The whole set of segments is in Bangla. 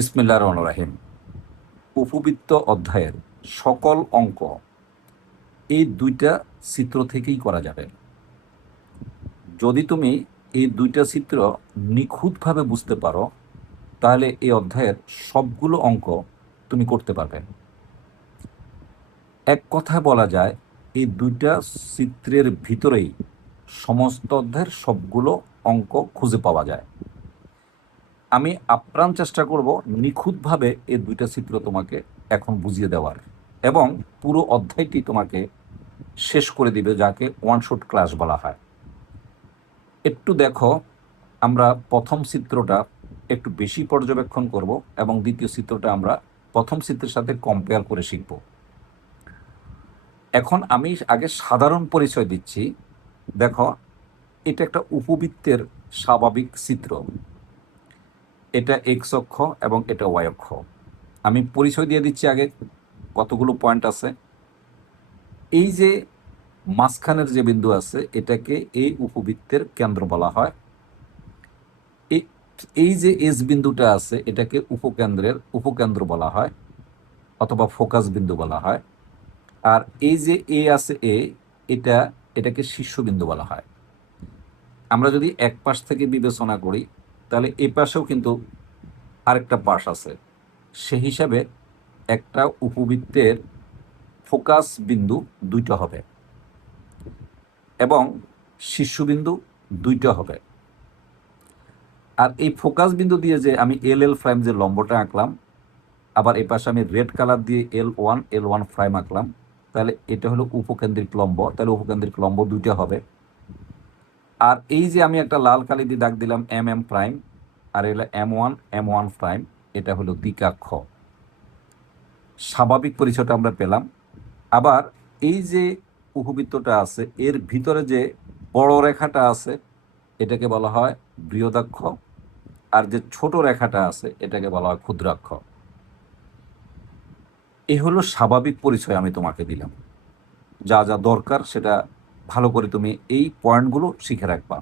বিসমিল্লাহির রহমানির রহিম। উপবৃত্ত অধ্যায়ের সকল অঙ্ক এই দুইটা চিত্র থেকেই করা যাবে। যদি তুমি এই দুইটা চিত্র নিখুঁতভাবে বুঝতে পারো, তাহলে এই অধ্যায়ের সবগুলো অঙ্ক তুমি করতে পারবে। এক কথায় বলা যায়, এই দুইটা চিত্রের ভিতরেই সমস্ত অধ্যায়ের সবগুলো অঙ্ক খুঁজে পাওয়া যায়। আমি আপ্রাণ চেষ্টা করব নিখুঁতভাবে এই দুইটা চিত্র তোমাকে এখন বুঝিয়ে দেওয়ার, এবং পুরো অধ্যায়টি তোমাকে শেষ করে দিবে, যাকে ওয়ান শট ক্লাস বলা হয়। একটু দেখো, আমরা প্রথম চিত্রটা একটু বেশি পর্যবেক্ষণ করব এবং দ্বিতীয় চিত্রটা আমরা প্রথম চিত্রের সাথে কম্পেয়ার করে শিখব। এখন আমি আগে সাধারণ পরিচয় দিচ্ছি। দেখো, এটা একটা উপবৃত্তের স্বাভাবিক চিত্র। এটা এক্স অক্ষ এবং এটা ওয়াই অক্ষ। আমি পরিচয় দিয়ে দিচ্ছি আগে, কতগুলো পয়েন্ট আছে। এই যে মাঝখানের যে বিন্দু আছে, এটাকে এই উপবৃত্তের কেন্দ্র বলা হয়। এই যে এস বিন্দুটা আছে, এটাকে উপকেন্দ্র বলা হয়, অথবা ফোকাস বিন্দু বলা হয়। আর এই যে এ আছে, এটাকে শীর্ষবিন্দু বলা হয়। আমরা যদি এক পাশ থেকে বিবেচনা করি, তাহলে এই পাশেও কিন্তু আরেকটা পাশ আছে। সে হিসাবে একটা উপবৃত্তের ফোকাস বিন্দু দুইটা হবে এবং শীর্ষবিন্দু দুইটা হবে। আর এই ফোকাস বিন্দু দিয়ে যে আমি এল প্রাইম যে লম্বটা আঁকলাম, আবার এই পাশে আমি রেড কালার দিয়ে এল ওয়ান প্রাইম আঁকলাম, তাহলে এটা হলো উপকেন্দ্রিক লম্ব। তাহলে উপকেন্দ্রিক লম্ব দুইটা হবে। আর এই যে আমি একটা লাল কালি দিয়ে দাগ দিলাম এম প্রাইম, আর এলো এম ওয়ান প্রাইম, এটা হলো দ্বিকাক্ষ। স্বাভাবিক পরিচয়টা আমরা পেলাম। আবার এই যে উপবৃত্তটা আছে, এর ভিতরে যে বড় রেখাটা আছে, এটাকে বলা হয় বৃহদাক্ষ। আর যে ছোট রেখাটা আছে, এটাকে বলা হয় ক্ষুদ্রাক্ষ। এ হলো স্বাভাবিক পরিচয় আমি তোমাকে দিলাম। যা যা দরকার সেটা ভালো করে তুমি এই পয়েন্টগুলো শিখে রাখবা।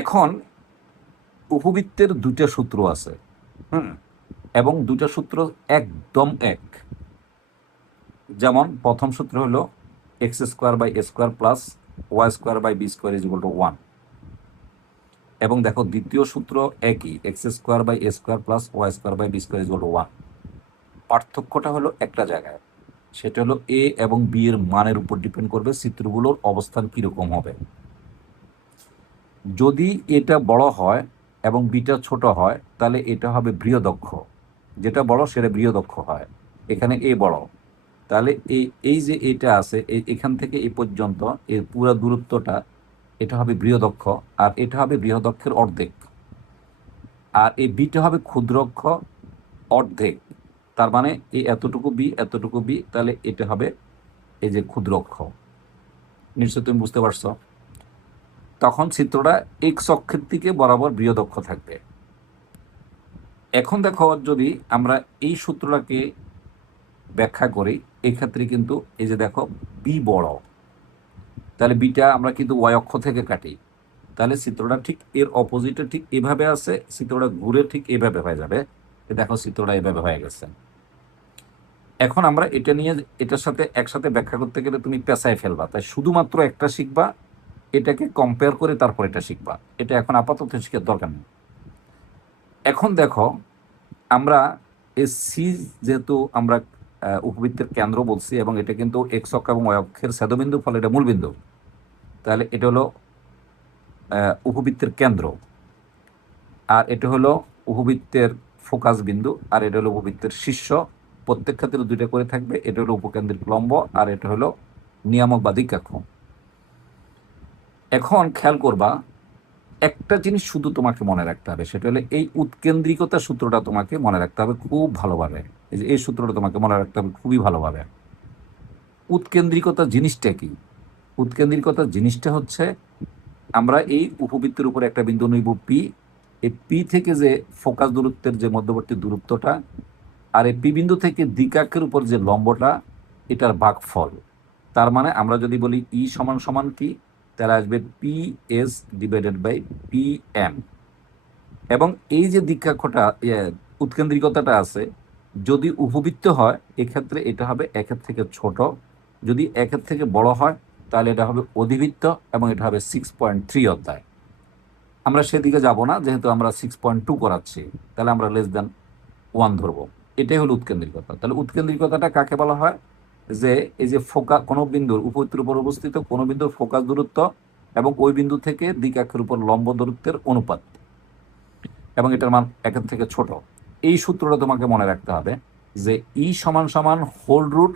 এখন উপবৃত্তের দুইটা সূত্র আছে, এবং দুইটা সূত্র একদম এক। যেমন প্রথম সূত্র হলো x square by a square plus y square by b square is equal to 1। এবং দেখো, দ্বিতীয় সূত্র একই, x square by a square plus y square by b square is equal to 1। পার্থক্যটা হলো একটা জায়গায়, সেটা হলো এ এবং বি এর মানের উপর ডিপেন্ড করবে চিত্রগুলোর অবস্থান কীরকম হবে। যদি এটা বড় হয় এবং বিটা ছোট হয়, তাহলে এটা হবে বৃহদক্ষ। যেটা বড় সেটা বৃহদক্ষ হয়। এখানে এ বড়, তাহলে এই যে এটা আছে, এখান থেকে এই পর্যন্ত এর পুরো দূরত্বটা, এটা হবে বৃহদক্ষ, আর এটা হবে বৃহদক্ষের অর্ধেক। আর এই বিটা হবে ক্ষুদ্রক্ষ অর্ধেক। তার মানে এই এতটুকু বি, তাহলে এটা হবে এই যে ক্ষুদ্রক্ষ। নিশ্চয় তুমি বুঝতে পারছো। তখন চিত্রটা এক্স অক্ষের দিকে বরাবর বৃহদক্ষ থাকবে। এখন দেখো, যদি আমরা এই সূত্রটাকে ব্যাখ্যা করি, এক্ষেত্রে কিন্তু এই যে দেখো, বি বড়, তাহলে বিটা আমরা কিন্তু ওয়াই অক্ষ থেকে কাটি। তাহলে চিত্রটা ঠিক এর অপোজিটে ঠিক এভাবে আছে, চিত্রটা ঘুরে ঠিক এভাবে হয়ে যাবে। দেখো, চিত্রটা এভাবে হয়ে গেছে। এখন আমরা এটা নিয়ে এটার সাথে একসাথে ব্যাখ্যা করতে গেলে তুমি পেঁচায় ফেলবা, তাই শুধুমাত্র একটা শিখবা, এটাকে কম্পেয়ার করে তারপর এটা শিখবা। এটা এখন আপাতত শিখার দরকার নেই। এখন দেখো, আমরা এই সি, যেহেতু আমরা উপবৃত্তের কেন্দ্র বলছি, এবং এটা কিন্তু এক্স অক্ষ এবং ওয়াই অক্ষের ছেদবিন্দু, ফলে এটা মূলবিন্দু। তাহলে এটা হলো উপবৃত্তের কেন্দ্র, আর এটা হলো উপবৃত্তের ফোকাস বিন্দু, আর এটা হলো উপবৃত্তের শীর্ষ। প্রত্যেক ক্ষেত্রে দুইটা করে থাকবে। এটা হলো উপকেন্দ্রিক লম্ব, আর এটা হলো নিয়ামক বা দিকাক্ষ। এখন খেয়াল করবা, একটা জিনিস শুধু তোমাকে মনে রাখতে হবে, সেটা হলো এই উৎকেন্দ্রিকতা সূত্রটা তোমাকে মনে রাখতে হবে খুব ভালোভাবে। এই যে এই সূত্রটা তোমাকে মনে রাখতে হবে খুবই ভালোভাবে। উৎকেন্দ্রিকতা জিনিসটা কি? উৎকেন্দ্রিকতা জিনিসটা হচ্ছে, আমরা এই উপবৃত্তের উপরে একটা বিন্দু নিব পি। এই পি থেকে যে ফোকাস দূরত্বের যে মধ্যবর্তী দূরত্বটা, আর এই পি বিন্দু থেকে দ্বিকাক্ষের উপর যে লম্বটা, এটার ভাগফল। তার মানে আমরা যদি বলি ই সমান সমান কি, তাহলে আসবে P S divided by P M. এবং এই যে দিক্কাক্ষটা উৎকেন্দ্রিকতাটা আছে, যদি উপবৃত্ত হয় এক্ষেত্রে এটা হবে একের থেকে ছোট, যদি একের থেকে বড় হয় তাহলে এটা হবে অধিবৃত্ত এবং এটা হবে 6.3 অধ্যায়। আমরা সেদিকে যাব না, যেহেতু আমরা 6.2 করাচ্ছি, তাহলে আমরা <1 ধরবো। এটাই হলো উৎকেন্দ্রিকতা। তাহলে উৎকেন্দ্রিকতাটা কাকে বলা হয়? যে এই যে কোনো বিন্দুর উপবৃত্তের উপর অবস্থিত কোনো বিন্দুর ফোকাস দূরত্ব এবং ওই বিন্দু থেকে দিকাক্ষের উপর লম্ব দূরত্বের অনুপাত, এবং এটার মান একের থেকে ছোট। এই সূত্রটা তোমাকে মনে রাখতে হবে যে ই সমান সমান whole root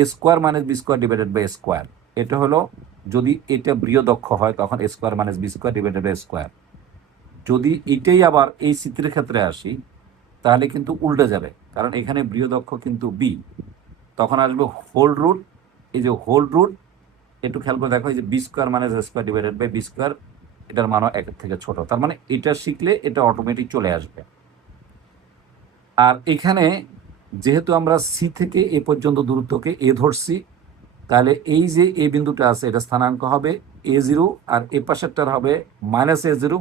a square minus b square divided by square. এটা হলো যদি এটা বৃহদক্ষ হয় তখন a square minus b square divided by square. যদি এটাই আবার এই চিত্রের ক্ষেত্রে আসি তাহলে কিন্তু উল্টে যাবে, কারণ এখানে বৃহদক্ষ কিন্তু বি, তখন আসবে হোল রুট, এই যে হোল রুট, একটু খেয়াল করে দেখো, এই যে b square minus a square divided by b square, এটার মানও একের থেকে ছোট। তার মানে এটা শিখলে এটা অটোমেটিক চলে আসবে। আর এখানে যেহেতু আমরা সি থেকে এ পর্যন্ত দূরত্বকে এ ধরছি, তাহলে এই যে এ বিন্দুটা আছে এটা স্থানাঙ্ক হবে a0 আর এ পাশেরটার হবে -a0।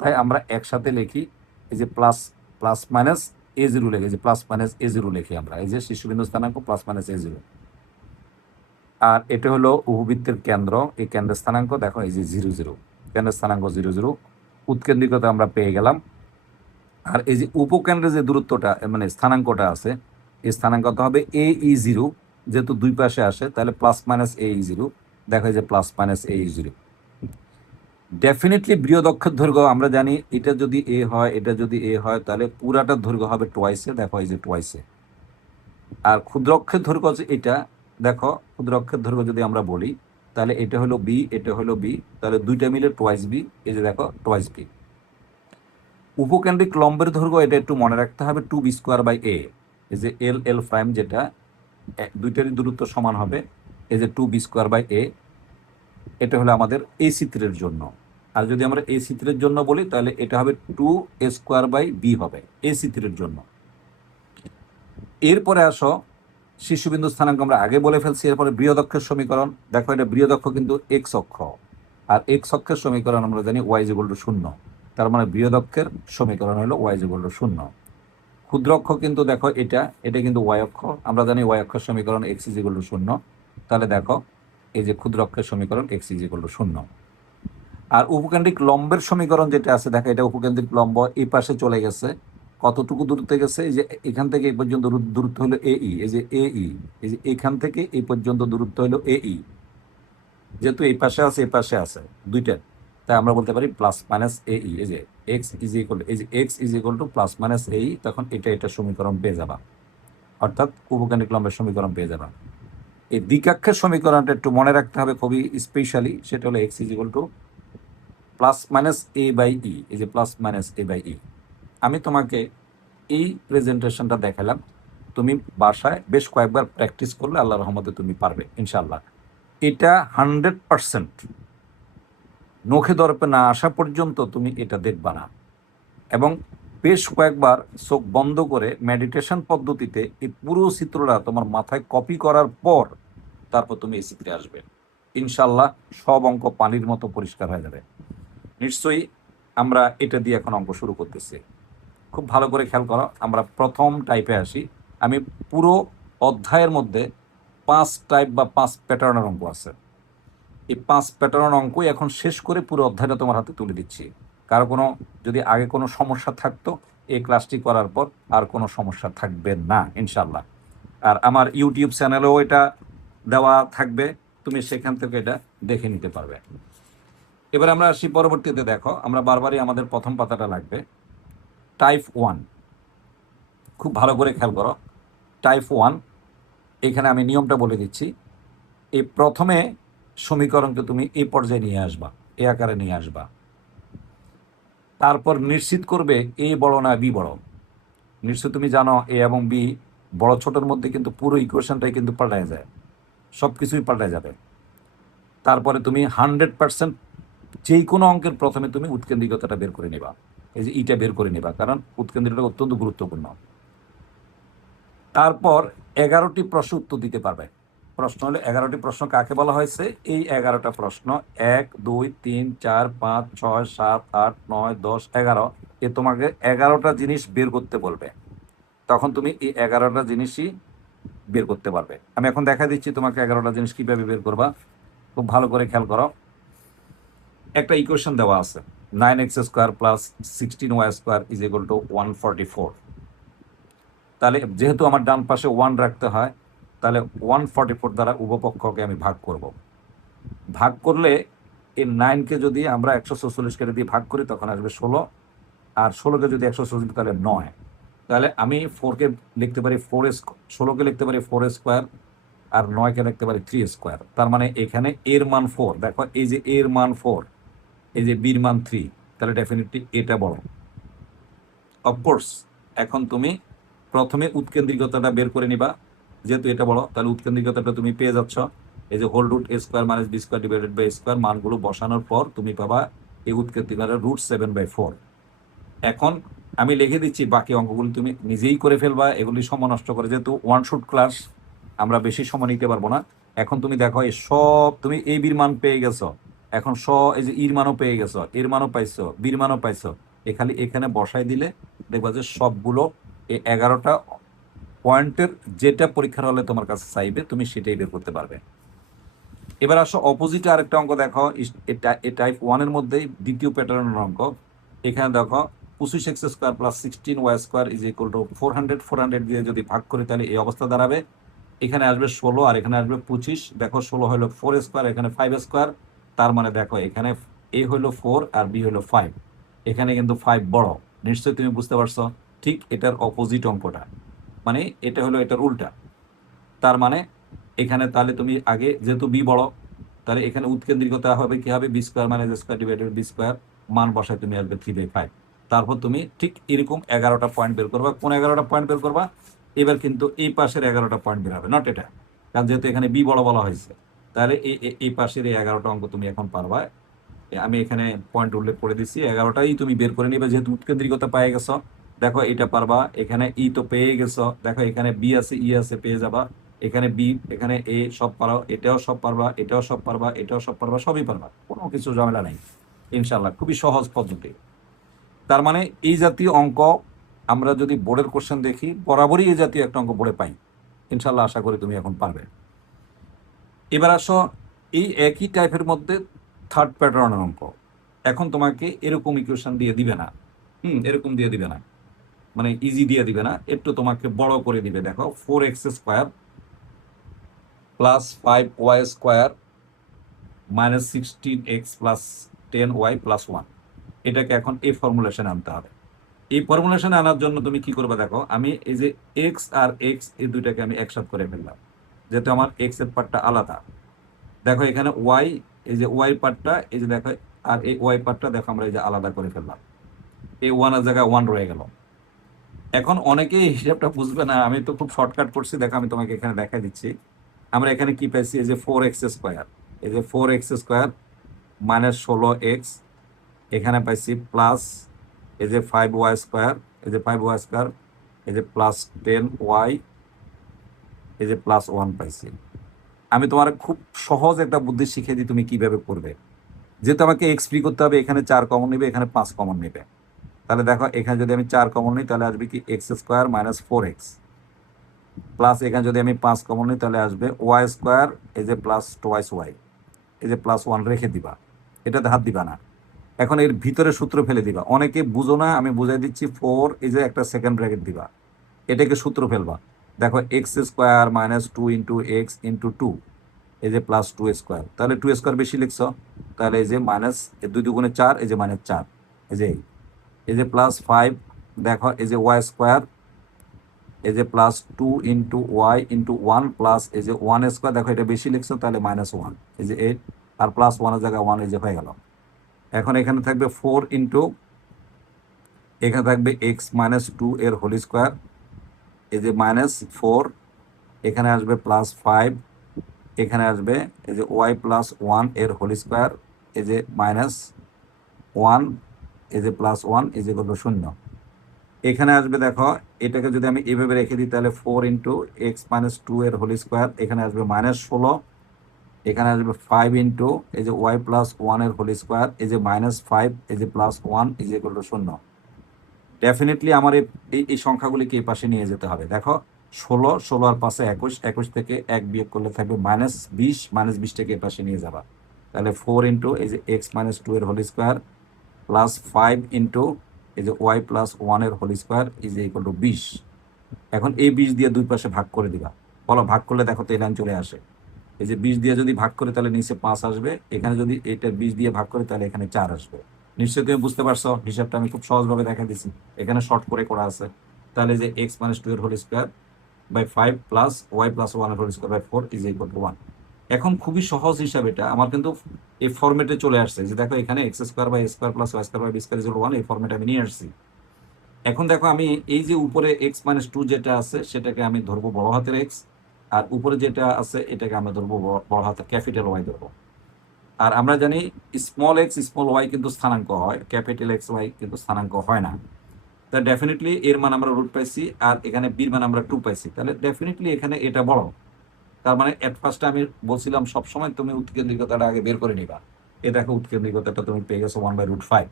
তাই আমরা একসাথে লিখি, এই যে প্লাস প্লাস মাইনাস a0 লিখি, এই যে প্লাস মাইনাস a0 লিখি আমরা, এই যে শীর্ষবিন্দু স্থানাঙ্ক প্লাস মাইনাস a0। আর এটা হলো উপবৃত্তের কেন্দ্র, এই কেন্দ্রের স্থানাঙ্ক দেখো, এই যে 0 0, কেন্দ্রের স্থানাঙ্ক 0 0, উৎকেন্দ্রিকতা আমরা পেয়ে গেলাম। আর এই যে উপকেন্দ্রের যে দূরত্বটা মানে স্থানাঙ্কটা আছে, এই স্থানাঙ্কটা হবে ae0, যেহেতু দুই পাশে আসে তাহলে প্লাস মাইনাস ae0, দেখা যায় যে প্লাস মাইনাস ae0। ডেফিনেটলি বৃহদক্ষের দৈর্ঘ্য আমরা জানি, এটা যদি এ হয় এটা যদি এ হয় তাহলে পুরাটার দৈর্ঘ্য হবে টোয়াইসে, দেখো এই যে টোয়াইসে। আর ক্ষুদ্রক্ষের দৈর্ঘ্য হচ্ছে এটা, দেখো ক্ষুদ্রক্ষের দৈর্ঘ্য যদি আমরা বলি তাহলে এটা হলো বি, এটা হলো বি, তাহলে দুইটা মিলে টোয়াইস বি, এই যে দেখো টোয়াইস বি। উপকেন্দ্রিক লম্বের দৈর্ঘ্য এটা একটু মনে রাখতে হবে 2b স্কোয়ার বাই এ, এই যে এল এল প্রাইম যেটা দুইটারই দূরত্ব সমান হবে, এই যে 2b স্কোয়ার বাই এ, এটা হলো আমাদের এই চিত্রের জন্য। আর যদি আমরা এই চিত্রের জন্য বলি তাহলে এটা হবে 2a স্কোয়ার বাই বি হবে এই চিত্রের জন্য। এরপরে আসো শীর্ষবিন্দু স্থানাঙ্ক আমরা আগে বলে ফেলছি। এরপরে বৃহদক্ষের সমীকরণ দেখো, এটা বৃহদক্ষ কিন্তু এক্স অক্ষ, আর এক্স অক্ষের সমীকরণ আমরা জানি ওয়াই ইজ ইকুয়াল টু 0। তার মানে বৃহদক্ষের সমীকরণ হলো ওয়াই ইজ ইকুয়াল টু 0। ক্ষুদ্র অক্ষ কিন্তু দেখো এটা, এটা কিন্তু ওয়াই অক্ষ, আমরা জানি ওয়াই অক্ষের সমীকরণ এক্স ইজ ইকুয়াল টু 0। তাহলে দেখো এই যে ক্ষুদ্র অক্ষের সমীকরণ এক্স ইজ ইকুয়াল টু 0। আর উপকেন্দ্রিক লম্বের সমীকরণ যেটা আছে দেখো, এটা উপকেন্দ্রিক লম্ব এই পাশে চলে গেছে, কতটুকু দূরত্বে গেছে, এই যে এখান থেকে এই পর্যন্ত দূরত্ব হলো এই যে এই যে এখান থেকে এই পর্যন্ত দূরত্ব হলো যেহেতু এই পাশে আছে এই পাশে আছে দুইটা, তাই আমরা বলতে পারি প্লাস মাইনাস এই যে এক্স ইজ ইকুয়াল টু, এই যে x is equal to plus minus তখন এটা সমীকরণ পেয়ে যাবা, অর্থাৎ উপকেন্দ্রিক লম্বের সমীকরণ পেয়ে যাবা। এই দ্বিকাক্ষের সমীকরণটা একটু মনে রাখতে হবে খুবই স্পেশালি, সেটা হলো x is equal to plus minus a by e, এই যে plus minus a by e. আমি তোমাকে এই প্রেজেন্টেশনটা দেখালাম, তুমি বাসায় বেশ কয়েকবার প্র্যাকটিস করলে আল্লাহ রহমতে তুমি পারবে ইনশাল্লাহ। এটা 100% নখে দর্পে না আসা পর্যন্ত তুমি এটা দেখবা না, এবং বেশ কয়েকবার চোখ বন্ধ করে মেডিটেশন পদ্ধতিতে এই পুরো চিত্রটা তোমার মাথায় কপি করার পর তারপর তুমি এই চিত্রে আসবে, ইনশাল্লাহ সব অঙ্ক পানির মতো পরিষ্কার হয়ে যাবে। নিশ্চয়ই আমরা এটা দিয়ে এখন অঙ্ক শুরু করতেছি। খুব ভালো করে খেয়াল করো, আমরা প্রথম টাইপে আসি। আমি পুরো অধ্যায়ের মধ্যে 5 টাইপ বা 5 প্যাটার্নের অঙ্ক আছে, এই 5 প্যাটার্ন অঙ্কই এখন শেষ করে পুরো অধ্যায়টা তোমার হাতে তুলে দিচ্ছি। কারো কোনো যদি আগে কোনো সমস্যা থাকতো এই ক্লাসটি করার পর আর কোনো সমস্যা থাকবে না ইনশাল্লাহ। আর আমার ইউটিউব চ্যানেলেও এটা দেওয়া থাকবে, তুমি সেখান থেকে এটা দেখে নিতে পারবে। এবার আমরা আসি পরবর্তীতে, দেখো আমরা বারবারই আমাদের প্রথম পাতাটা লাগবে টাইপ 1। খুব ভালো করে খেয়াল করো, টাইপ 1 এখানে আমি নিয়মটা বলে দিচ্ছি। এই প্রথমে সমীকরণকে তুমি এই পর্যায়ে নিয়ে আসবা, এ আকারে নিয়ে আসবা, তারপর নিশ্চিত করবে এ বড় না বি বড়। নিশ্চয় তুমি জানো এ এবং বি বড় ছোটোর মধ্যে কিন্তু পুরো ইকুয়েশনটাই কিন্তু পাল্টায় যায়, সব কিছুই পাল্টায় যাবে। তারপরে তুমি 100% যেই কোনো অঙ্কের প্রথমে তুমি উৎকেন্দ্রিকতাটা বের করে নেবা, এই যে ইটা বের করে নেবা, কারণ উৎকেন্দ্রিকতা অত্যন্ত গুরুত্বপূর্ণ। তারপর 11টি প্রশ্ন উত্তর দিতে পারবে, প্রশ্ন হলো 11টি প্রশ্ন কাকে বলা হয়েছে? এই 11টা প্রশ্ন 1 2 3 4 5 6 7 8 9 10 11 এ তোমাকে 11টা জিনিস বের করতে বলবে, তখন তুমি এই 11টা জিনিসই বের করতে পারবে। আমি এখন দেখা দিচ্ছি তোমাকে 11টা জিনিস কিভাবে বের করবা। খুব ভালো করে খেয়াল করো। একটা ইকুয়েশন দেওয়া আছে 9x² plus 16y² is equal two 144। তাহলে যেহেতু আমার ডান পাশে 1 রাখতে হয়, তাহলে 144 দ্বারা উভপক্ষকে আমি ভাগ করব। ভাগ করলে এই 9কে যদি আমরা 144 কেটে দিয়ে ভাগ করি তখন আসবে 16, আর 16কে যদি 144 তাহলে 9। তাহলে আমি 4কে লিখতে পারি 16কে লিখতে পারি 4² আর 9কে লিখতে পারি 3²। তার মানে এখানে এর মান 4, দেখো এই যে এর মান 4, এই যে বির মান 3, তাহলে ডেফিনেটলি এটা বড়। অফকোর্স এখন তুমি প্রথমে উৎকেন্দ্রিকতাটা বের করে নিবা, যেহেতু এটা বড় তাহলে উৎকেন্দ্রিকতাটা তুমি পেয়ে যাচ্ছ। এই যে whole root a² minus b² divided by a² মানগুলো বসানোর পর তুমি পাবা এই উৎকেন্দ্রিকতার √7/4। এখন আমি লিখে দিচ্ছি, বাকি অঙ্কগুলো তুমি নিজেই করে ফেলবা, এগুলি সময় নষ্ট করে, যেহেতু ওয়ান শুট ক্লাস আমরা বেশি সময় নিতে পারবো না। এখন তুমি দেখো এই সব তুমি এই বির মান পেয়ে গেছো, এখন এই যে ইর মানও পেয়ে গেছো, এর মানও পাইছো, বির মানও পাইছো, এখানে বসাই দিলে দেখবা যে সবগুলো এই 11টা পয়েন্টের যেটা পরীক্ষার হলে তোমার কাছে চাইবে তুমি সেটাই বের করতে পারবে। এবার আসো অপোজিটে আরেকটা অঙ্ক দেখো, এটা টাইপ 1-এর মধ্যে দ্বিতীয় প্যাটার্নের অঙ্ক। এখানে দেখো 25x² plus 16y² is equal two 400 দিয়ে যদি ভাগ করি তাহলে এই অবস্থা দাঁড়াবে। এখানে আসবে 16 আর এখানে আসবে 25। দেখো 16 হলো 4², এখানে 5², তার মানে দেখো এখানে এ হলো 4 আর বি হলো 5, এখানে কিন্তু 5 বড়। নিশ্চয়ই তুমি বুঝতে পারছো। ঠিক এটার অপোজিট অঙ্কটা, মানে এটা হলো এটার উল্টা। তার মানে এখানে তাহলে তুমি আগে যেহেতু বি বড়, তাহলে এখানে উৎকেন্দ্রিকতা হবে কি হবে, b² minus a² divided b², মান বসায় তুমি আসবে 3/5। তারপর তুমি ঠিক এরকম 11টা পয়েন্ট বের করবা। কোন 11টা পয়েন্ট বের করবা? এবার কিন্তু এই পাশের 11টা পয়েন্ট বের হবে, নট এটা, কারণ যেহেতু এখানে বি বড় বলা হয়েছে। তাহলে এই পাশের এই 11টা অঙ্ক তুমি এখন পারবা। আমি এখানে পয়েন্ট উল্লেখ করে দিচ্ছি, 11টাই তুমি বের করে নিবে, যেহেতু উৎকেন্দ্রিকতা পেয়ে গেছো। দেখো এটা পারবা, এখানে ই তো পেয়ে গেছো, দেখো এখানে বি আছে, ই আছে, পেয়ে যাবা। এখানে বি, এখানে এ, সব পারো, এটাও সব পারবা, এটাও সব পারবা, এটাও সব পারবা, সবই পারবা, কোনো কিছু ঝামেলা নেই ইনশাল্লাহ, খুবই সহজ পদ্ধতি। তার মানে এই জাতীয় অঙ্ক আমরা যদি বোর্ডের কোশ্চেন দেখি, বরাবরই এই জাতীয় একটা অঙ্ক বোর্ডে পাই ইনশাল্লাহ, আশা করি তুমি এখন পারবে। এবার আসো এই একই টাইপের মধ্যে থার্ড প্যাটার্নের অঙ্ক। এখন তোমাকে এরকম ইকুয়েশন দিয়ে দিবে না, এরকম দিয়ে দিবে না, মানে ইজি দিয়ে দিবে না, একটু তোমাকে বড় করে দিবে। দেখো 4x² plus 5y² minus 16x plus 10y plus 1, এটাকে এখন এই ফর্মুলেশনে আনতে হবে। এই ফর্মুলেশনে আনার জন্য তুমি কি করবে? দেখো আমি এই যে এক্স আর এক্স এই দুইটাকে আমি একসাথে করে ফেললাম, যেহেতু আমার এক্স এর পার্টটা আলাদা। দেখো এখানে ওয়াই, এই যে ওয়াই পার্টটা, এই যে দেখো, আর এই ওয়াই পার্টটা দেখো আমরা এই যে আলাদা করে ফেললাম, এই 1-এর জায়গায় 1 রয়ে গেল। এখন অনেকে এই হিসাবটা বুঝবে না, আমি তো খুব শর্টকাট করছি, দেখো আমি তোমাকে এখানে দেখাই দিচ্ছি। আমরা এখানে কি পাইছি? এই যে 4x², এই যে 4x² মাইনাস 16x, এখানে পাইছি প্লাস এই যে 5y², এই যে 5y², এই যে প্লাস 10y, এই যে প্লাস 1 পাইছি। আমি তোমার খুব সহজ একটা বুদ্ধি শিখিয়ে দিই তুমি কিভাবে করবে। যেহেতু আমাকে এক্স ফ্রি করতে হবে, এখানে 4 কমন নেবে, এখানে 5 কমন নেবে। তাহলে দেখো এখানে যদি আমি 4 কমন নিই তাহলে আসবে কি x² মাইনাস 4x, প্লাস এখানে যদি আমি 5 কমন নিই তাহলে আসবে y², এই যে প্লাস টোয়াইস ওয়াই, এই যে প্লাস 1 রেখে দিবা, এটাতে হাত দিবা না। এখন এর ভিতরে সূত্র ফেলে দিবা, অনেকে বুঝো না, আমি বুঝাই দিচ্ছি। 4, এই যে একটা সেকেন্ড ব্র্যাকেট দিবা, এটাকে সূত্র ফেলবা। দেখো x² minus 2 into x into 2, এই যে প্লাস 2², তাহলে 2² বেশি লিখছ, তাহলে এই যে মাইনাস 2 দুগুণে 4, এই যে মাইনাস 4, এই যে প্লাস 5, দেখো এই যে y², এই যে plus 2 into y into 1 plus এই যে 1² দেখো এটা বেশি লিখছো, তাহলে -1, এই যে 8, আর প্লাস 1-এর জায়গায় 1, এই যে হয়ে গেল। এখন এখানে থাকবে 4 ইন্টু, এখানে থাকবে এক্স মাইনাস 2 এর হোল স্কোয়ার, এই যে -4, এখানে আসবে প্লাস 5, এখানে আসবে এই যে ওয়াই প্লাস 1 এর হোল স্কোয়ার, এই যে -1, এই যে প্লাস 1, এই যে হলো 0। এখানে আসবে দেখো, এটাকে যদি আমি এভাবে রেখে দিই তাহলে 4 × x - 2 এর হোল স্কোয়ার, এখানে আসবে -16, এখানে আসবে 5 এই যে y+1 এর হোল স্কোয়ার, এই যে -5, এই যে +1 ইজ ইকুয়াল টু 0। ডেফিনেটলি আমার এই সংখ্যাগুলিকে এই পাশে নিয়ে যেতে হবে। দেখো 16, 16 আর পাশে 21, 21 থেকে 1 বিয়োগ করলে থাকবে -20, -20 থেকে এই পাশে নিয়ে যাবা, তাহলে 4 এই যে x - 2 এর হোল স্কোয়ার +5 এই যে y+1 এর whole square is equal to 20। এখন এই 20 দিয়ে দুই পাশে ভাগ করে দিবা। বলো, ভাগ করলে দেখো তো এই লাইন চলে আসে। এই যে 20 দিয়ে যদি ভাগ করে তাহলে নিচে 5 আসবে, এখানে যদি এটা 20 দিয়ে ভাগ করে তাহলে এখানে 4 আসবে। নিশ্চয়ই তুমি বুঝতে পারছো, হিসাবটা আমি খুব সহজভাবে দেখা দিচ্ছি, এখানে শর্ট করে করা আছে। তাহলে যে x - 2 এর whole square by 5 plus y+1 এর whole square by 4 is equal to 1। এখন খুবই সহজ হিসাব, এটা আমার কিন্তু এই ফরম্যাটে চলে আসছে, যে দেখো এখানে x² + y² + y² 1 এই ফরম্যাটে আমি নিয়ে আসছি। এখন দেখো আমি এই যে উপরে x - 2 যেটা আছে সেটাকে আমি ধরবো বড় হাতের x, আর উপরে যেটা আছে এটাকে আমরা ধরবো বড় হাতের ক্যাপিটাল Y ধরবো। আর আমরা জানি স্মল এক্স স্মল ওয়াই কিন্তু স্থানাঙ্ক হয়, ক্যাপিটাল এক্স ওয়াই কিন্তু স্থানাঙ্ক হয় না। তা ডেফিনেটলি এর মান আমরা রুট পাইছি, আর এখানে বির মান আমরা 2 পাইছি, তাহলে ডেফিনেটলি এখানে এটা বড়। তার মানে এট ফার্স্টে আমি বলছিলাম সবসময় তুমি উৎকেন্দ্রিকতাটা আগে বের করে নিবা। এ দেখো উৎকেন্দ্রিকতাটা তুমি পেয়ে গেছো 1/√5।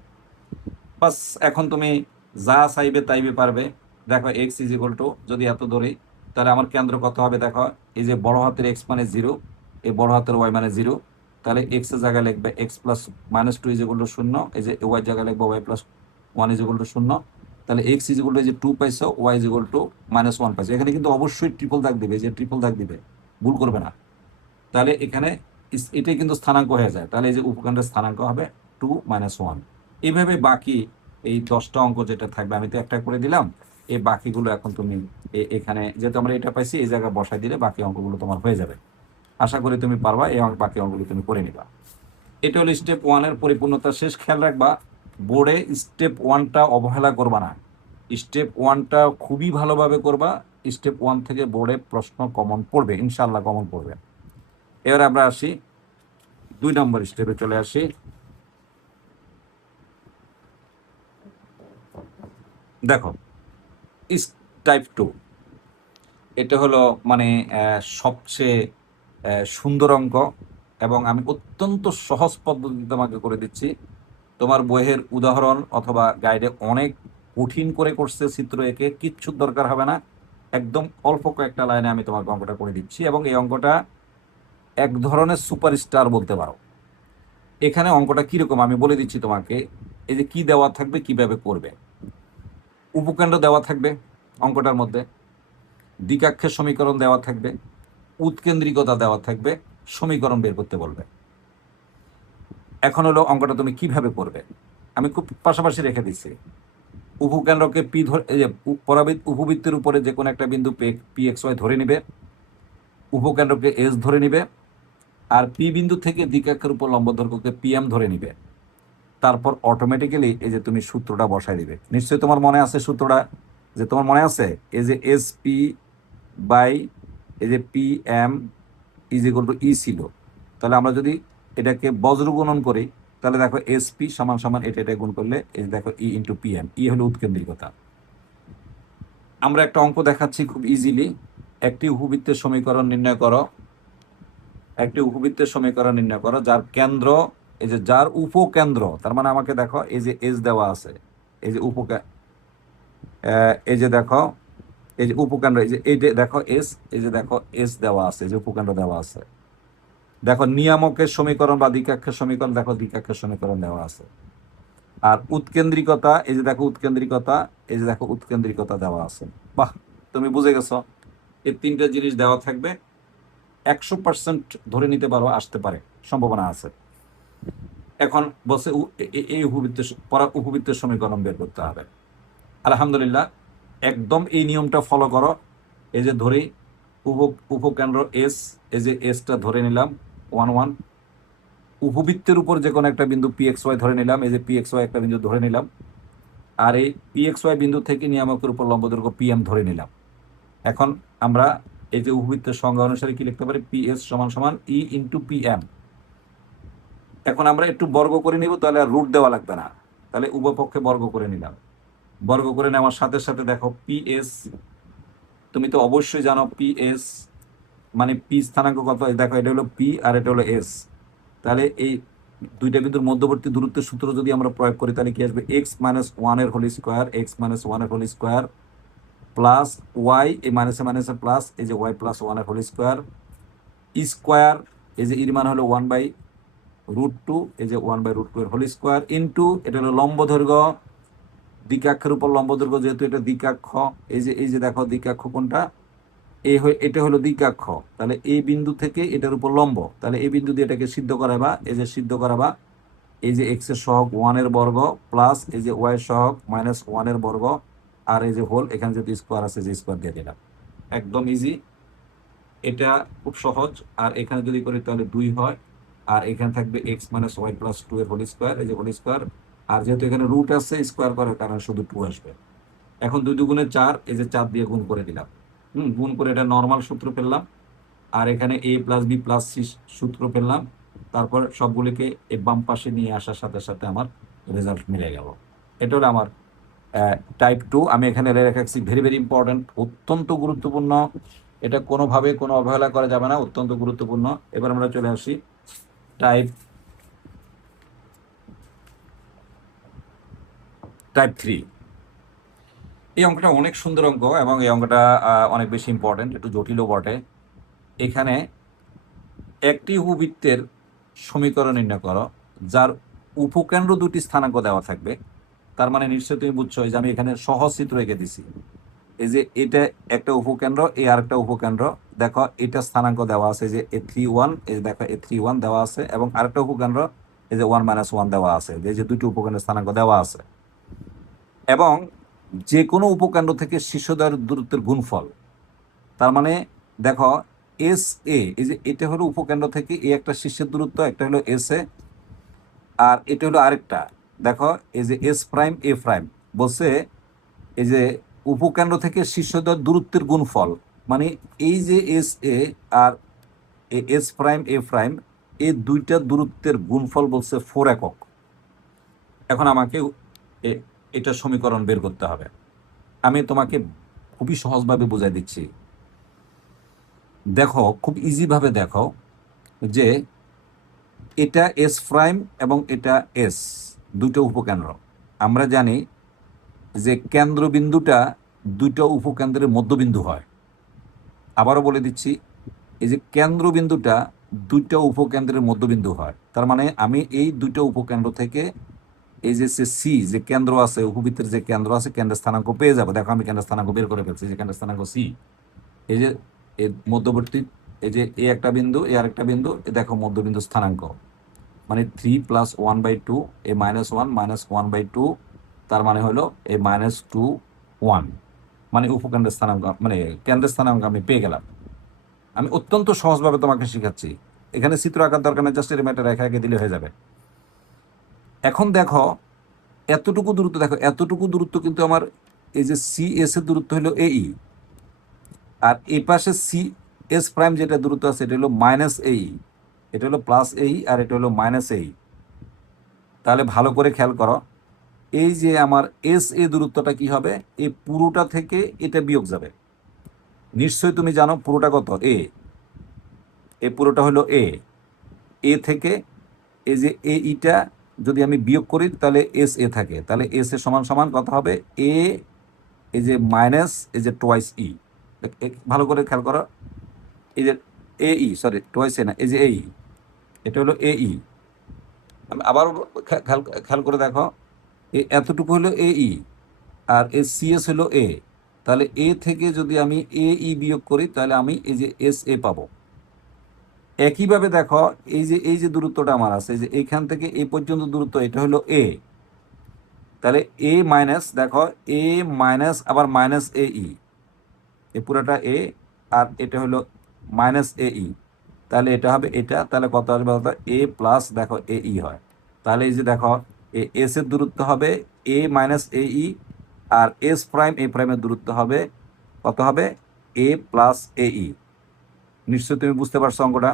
বাস, এখন তুমি যা চাইবে তাইবে পারবে। দেখো এক্স ইজ ইকুয়াল টু, যদি এত ধরি তাহলে আমার কেন্দ্র কত হবে, দেখো এই যে বড় হাতের এক্স মানে 0, এই বড় হাতের ওয়াই মানে 0, তাহলে এক্স এর জায়গায় লিখবে x+-2 ইজ ইকুয়াল টু 0, এই যে ওয়াই জায়গায় লিখবে y+1 ইজ ইকুয়াল টু 0। তাহলে এক্স ইজ ইকুয়াল টু, এই যে 2 পাইছো, ওয়াই ইজ ইকুয়াল টু -1 পাইছো। এখানে কিন্তু অবশ্যই ট্রিপল দাগ দিবে, যে ট্রিপল দাগ দিবে, ভুল করবে না। তাহলে এখানে এটাই কিন্তু স্থানাঙ্ক হয়ে যায়, তাহলে এই যে উপকেন্দ্রের স্থানাঙ্ক হবে 2 - 1। এইভাবে বাকি এই 10টা অঙ্ক যেটা থাকবে আমি তো একটা করে দিলাম, এই বাকিগুলো এখন তুমি এখানে যেহেতু আমরা এটা পাইছি এই জায়গায় বসাই দিলে বাকি অঙ্কগুলো তোমার হয়ে যাবে। আশা করি তুমি পারবা, এই বাকি অঙ্কগুলো তুমি করে নিবা। এটা হলো স্টেপ 1 এর পরিপূর্ণতা শেষ। খেয়াল রাখবা, বোর্ডে স্টেপ 1টা অবহেলা করবা না, স্টেপ 1টা খুবই ভালোভাবে করবা। স্টেপ 1 থেকে বোর্ডে প্রশ্ন কমন পড়বে, ইনশাল্লাহ কমন পড়বে। এবার আমরা আসি 2 নম্বর স্টেপে চলে আসি। দেখো টাইপ 2, এটা হলো মানে সবচেয়ে সুন্দর অঙ্ক, এবং আমি অত্যন্ত সহজ পদ্ধতি তোমাকে করে দিচ্ছি। তোমার বইয়ের উদাহরণ অথবা গাইডে অনেক কঠিন করে করছে চিত্র এঁকে, কিচ্ছু দরকার হবে না, একদম অল্প কয়েকটা লাইনে আমি তোমাকে অঙ্কটা করে দিচ্ছি, এবং এই অঙ্কটা এক ধরনের সুপারস্টার বলতে পারো। এখানে অঙ্কটা কিরকম আমি বলে দিচ্ছি তোমাকে। এই যে কি দেওয়া থাকবে, কিভাবে করবে। উপকেন্দ্র দেওয়া থাকবে অঙ্কটার মধ্যে, দ্বিকাক্ষের সমীকরণ দেওয়া থাকবে, উৎকেন্দ্রিকতা দেওয়া থাকবে, সমীকরণ বের করতে বলবে। এখন হলো অঙ্কটা তুমি কিভাবে করবে, আমি খুব পাশাপাশি রেখে দিচ্ছি। উপকেন্দ্রকে পি ধরে, এই যে উপবৃত্তের উপরে যে কোনো একটা বিন্দু পি এক্স ওয়াই ধরে নিবে, উপকেন্দ্রকে এস ধরে নিবে, আর পি বিন্দু থেকে দ্বিকাক্ষের উপর লম্ব দৈর্ঘ্যকে পি এম ধরে নিবে। তারপর অটোমেটিক্যালি এই যে তুমি সূত্রটা বসাই দিবে। নিশ্চয়ই তোমার মনে আছে সূত্রটা, যে তোমার মনে আছে এই যে এস পি বাই এই যে p m is equal to e ছিল। তাহলে আমরা যদি এটাকে বজ্র গুণন করি তাহলে দেখো এস পি সমান সমান এটা গুণ করলে এই দেখো ই ইন্টু পি এম, ই হলো উৎকেন্দ্রিকতা। আমরা একটা অঙ্ক দেখাচ্ছি খুব ইজিলি। একটি উপবৃত্তের সমীকরণ নির্ণয় করো, একটি উপবৃত্তের সমীকরণ নির্ণয় করো যার কেন্দ্র, এই যে যার উপকেন্দ্র, তার মানে আমাকে দেখো এই যে এস দেওয়া আছে, এই যে এই যে দেখো এই যে উপকেন্দ্র, এই যে দেখো এস, এই যে দেখো এস দেওয়া আছে, এই যে উপকেন্দ্র দেওয়া আছে। দেখো নিয়ামকের সমীকরণ বা দ্বিকাক্ষের সমীকরণ, দেখো দ্বিকাক্ষের সমীকরণ দেওয়া আছে। আর উৎকেন্দ্রিকতা, এই যে দেখো উৎকেন্দ্রিকতা, এই যে দেখো উৎকেন্দ্রিকতা দেওয়া আছে। বাহ, তুমি বুঝে গেছো। এই তিনটা জিনিস দেওয়া থাকবে, 100% ধরে নিতে পারো আসতে পারে, সম্ভাবনা আছে। এখন বলছে এই উপবৃত্তের সমীকরণ বের করতে হবে। আলহামদুলিল্লাহ, একদম এই নিয়মটা ফলো করো। এই যে ধরি উপকেন্দ্র এস, এই যে এসটা ধরে নিলাম 1 1, উপবৃত্তের উপর যে কোনো একটা বিন্দু পি এক্স ওয়াই ধরে নিলাম, এই যে পি এক্স ওয়াই একটা বিন্দু ধরে নিলাম, আর এই পি এক্স ওয়াই বিন্দু থেকে নিয়ামকের উপর লম্ব দৈর্ঘ্য পি এম ধরে নিলাম। এখন আমরা এই যে উপবৃত্তের সংজ্ঞা অনুসারে কি লিখতে পারি, পি এস সমান সমান ই ইন্টু পি এম। এখন আমরা একটু বর্গ করে নিব, তাহলে আর রুট দেওয়া লাগবে না, তাহলে উভয় পক্ষে বর্গ করে নিলাম। বর্গ করে নেওয়ার সাথে সাথে দেখো পিএস, তুমি তো অবশ্যই জানো পিএস মানে পি স্থানাঙ্ক কত, এই দেখো এটা হলো পি আর এটা হলো এস। তাহলে এই দুইটা বিন্দুর মধ্যবর্তী দূরত্বের সূত্র যদি আমরা প্রয়োগ করি তাহলে কি আসবে, এক্স মাইনাস ওয়ানের হোল স্কোয়ার, এক্স মাইনাস ওয়ানের হোল স্কোয়ার প্লাস ওয়াই, এই মাইনাসে মাইনাসে প্লাস, এই যে ওয়াই প্লাস ওয়ানের হোল স্কোয়ার স্কোয়ার, এই যে এর মান হলো 1/√2, এই যে 1/√2 এর হোল স্কোয়ার ইন্টু এটা হলো লম্ব দৈর্ঘ্য, দ্বিকাক্ষের উপর লম্ব দৈর্ঘ্য যেহেতু এটা দ্বিকাক্ষ, এই যে দেখো দ্বিকাক্ষ কোনটা, এটা হলো দ্বিকাক্ষ, তাহলে এই বিন্দু থেকে এটার উপর লম্ব, তাহলে এই বিন্দু দিয়ে এটাকে সিদ্ধ করাবা, এই যে সিদ্ধ করাবা, এই যে এক্স এর সহগ 1 এর বর্গ প্লাস এই যে ওয়াই এর সহগ -1 এর বর্গ, আর এই যে হোল, এখানে যদি স্কোয়ার আছে যে স্কোয়ার দিয়ে দিলাম, একদম ইজি। এটা খুব সহজ। আর এখানে যদি করি তাহলে 2 হয়, আর এখানে থাকবে এক্স মাইনাস ওয়াই প্লাস 2 এর হোল স্কোয়ার, এই যে হোল স্কোয়ার, আর যেহেতু এখানে রুট আছে স্কোয়ার করার কারণে শুধু 2 আসবে। এখন 2 দুগুণে 4, এই যে 4 দিয়ে গুণ করে দিলাম, গুণ করে এটা নর্মাল সূত্র পেলাম, আর এখানে এ প্লাস বি প্লাস সি সূত্র পেলাম, তারপর সবগুলিকে এই বাম পাশে নিয়ে আসার সাথে সাথে আমার রেজাল্ট মিলে গেল। এটা হলো আমার টাইপ 2। আমি এখানে রেখেছি ভেরি ভেরি ইম্পর্টেন্ট, অত্যন্ত গুরুত্বপূর্ণ, এটা কোনোভাবে কোনো অবহেলা করা যাবে না, অত্যন্ত গুরুত্বপূর্ণ। এবার আমরা চলে আসি টাইপ 3। এই অঙ্কটা অনেক সুন্দর অঙ্ক এবং এই অঙ্কটা অনেক বেশি ইম্পর্টেন্ট, একটু জটিলও বটে। এখানে একটি উপবৃত্তের সমীকরণ নির্ণয় করো যার উপকেন্দ্র দুটি স্থানাঙ্ক দেওয়া থাকবে। তার মানে নিশ্চয়ই তুমি বুঝছো যে আমি এখানে সহজ চিত্র এঁকে দিছি, এই যে এটা একটা উপকেন্দ্র, এই আরেকটা উপকেন্দ্র, দেখো এটা স্থানাঙ্ক দেওয়া আছে যে A31, এই যে দেখো A31 দেওয়া আছে, এবং আরেকটা উপকেন্দ্র এই যে 1 - 1 দেওয়া আছে, এই যে দুটি উপকেন্দ্রের স্থানাঙ্ক দেওয়া আছে, এবং যে কোনো উপকেন্দ্র থেকে শীর্ষদ্বয়ের দূরত্বের গুণফল। তার মানে দেখো এস এ, এই যে এটা হলো উপকেন্দ্র থেকে এই একটা শীর্ষের দূরত্ব, একটা হলো এস এ, আর এটা হলো আরেকটা, দেখো এই যে এস প্রাইম এ প্রাইম বলছে, এই যে উপকেন্দ্র থেকে শীর্ষদ্বয়ের দূরত্বের গুণফল, মানে এই যে এস এ আর এস প্রাইম এ প্রাইম, এই দুইটা দূরত্বের গুণফল বলছে 4 একক। এখন আমাকে এটা সমীকরণ বের করতে হবে। আমি তোমাকে খুবই সহজভাবে বুঝাই দিচ্ছি, দেখো খুব ইজিভাবে দেখো যে এটা এস প্রাইম এবং এটা এস, দুটো উপকেন্দ্র। আমরা জানি যে কেন্দ্রবিন্দুটা দুটো উপকেন্দ্রের মধ্যবিন্দু হয়। আবারও বলে দিচ্ছি, এই যে কেন্দ্রবিন্দুটা দুইটা উপকেন্দ্রের মধ্যবিন্দু হয়। তার মানে আমি এই দুটো উপকেন্দ্র থেকে এই যে সি যে কেন্দ্র আছে, উপবৃত্তের যে কেন্দ্র আছে, কেন্দ্রের স্থানাঙ্ক পেয়ে যাবো। দেখো আমি কেন্দ্রের স্থানাঙ্ক বের করে ফেলছি, যে কেন্দ্রের স্থানাঙ্ক সি, এই যে এই মধ্যবর্তী, এই যে এ একটা বিন্দু, এ আরেকটা বিন্দু, এ দেখো মধ্যবিন্দু স্থানাঙ্ক, মানে 3 + 1/2, এ -1 - 1/2, তার মানে হলো এ -2 1, মানে উপকেন্দ্রের স্থানাঙ্ক, মানে কেন্দ্রের স্থানাঙ্ক আমি পেয়ে গেলাম। আমি অত্যন্ত সহজভাবে তোমাকে শেখাচ্ছি, এখানে চিত্র আঁকার দরকার নেই, জাস্ট এরকম একটা রেখা এঁকে দিলে হয়ে যাবে। এখন দেখো এতটুকু দূরত্ব, দেখো এতটুকু দূরত্ব কিন্তু আমার এই যে সি এস এর দূরত্ব হলো এই, আর এই পাশে সি এস প্রাইম যেটা দূরত্ব আছে এটা হলো -এই, এটা হলো +এই, আর এটা হলো -এই। তাহলে ভালো করে খেয়াল করো, এই যে আমার এস এ দূরত্বটা কি হবে, এই পুরোটা থেকে এটা বিয়োগ যাবে। নিশ্চয়ই তুমি জানো পুরোটা কত, এই পুরোটা হলো এ থেকে এই যে ইটা যদি আমি বিয়োগ করি তাহলে এস এ থাকে, তাহলে এস এ সমান সমান কত হবে, এ এই যে মাইনাস এই যে টোয়াইস ই। ভালো করে খেয়াল করো, এই যে সরি টোয়াইস এ না, এই যে এটা হলো আমি আবার খেয়াল খেয়াল করে দেখো, এতটুকু হলো আর সিএস হলো তাহলে এ থেকে যদি আমি বিয়োগ করি তাহলে আমি এই যে এস এ পাবো। একইভাবে দেখো এই যে দূরত্বটা আমার আছে, যে এইখান থেকে এই পর্যন্ত দূরত্ব, এটা হলো তাহলে এ মাইনাস, দেখো এ মাইনাস আবার -এই, এই পুরোটা আর এটা হলো -এই, তাহলে এটা হবে এটা, তাহলে কত আসবে বলতো, এ প্লাস দেখো হয়। তাহলে এই যে দেখো এস এর দূরত্ব হবে -এই, আর এস প্রাইম এ প্রাইমের দূরত্ব হবে কত হবে, এ প্লাস এই। নিশ্চয়ই তুমি বুঝতে পারছো অঙ্কটা।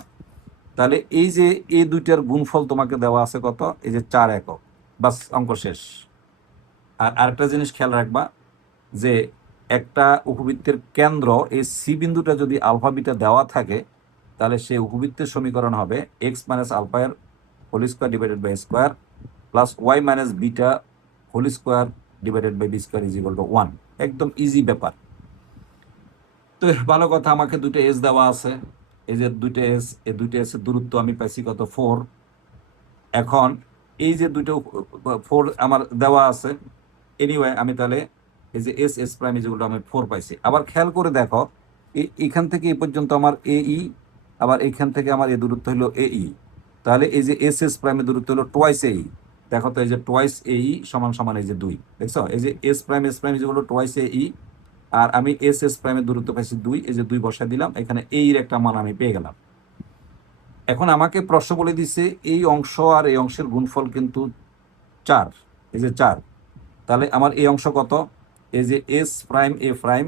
তাহলে এই যে দুইটার গুণফল তোমাকে দেওয়া আছে কত, এই যে 4 একক, বাস অঙ্ক শেষ। আর আরেকটা জিনিস খেয়াল রাখবা যে একটা উপবৃত্তের কেন্দ্র এই সি বিন্দুটা যদি আলফা বিটা দেওয়া থাকে, তাহলে সেই উপবৃত্তের সমীকরণ হবে এক্স মাইনাস আলফা এর whole square divided by square plus y minus beta whole square divided by b square is equal to 1। একদম ইজি ব্যাপার। তো ভালো কথা, আমাকে দুটো এস দেওয়া আছে, এই যে দুইটা এস, এই দুইটা এস এর দূরত্ব আমি পাইছি কত 4। এখন এই যে দুটো 4 আমার দেওয়া আছে, এনিওয়ে আমি তাহলে এই যে এস এস প্রাইম যেগুলো আমি 4 পাইছি। আবার খেয়াল করে দেখো, এখান থেকে এই পর্যন্ত আমার এই, আবার এখান থেকে আমার এই দূরত্ব হলো এই, তাহলে এই যে এস এস প্রাইমের দূরত্ব হলো টোয়াইস এই। দেখো তো এই যে টোয়াইস এই সমান সমান এই যে 2, দেখছো এই যে এস প্রাইম যেগুলো টোয়াইস এই, আর আমি এস এস প্রাইমের দূরত্ব পাইছি 2, এই যে 2 বসায় দিলাম, এখানে এই এর একটা মান আমি পেয়ে গেলাম। এখন আমাকে প্রশ্ন বলে দিছে এই অংশ আর এই অংশের গুণফল কিন্তু 4, এই যে 4। তাহলে আমার এই অংশ কত? এই যে এস প্রাইম এ প্রাইম,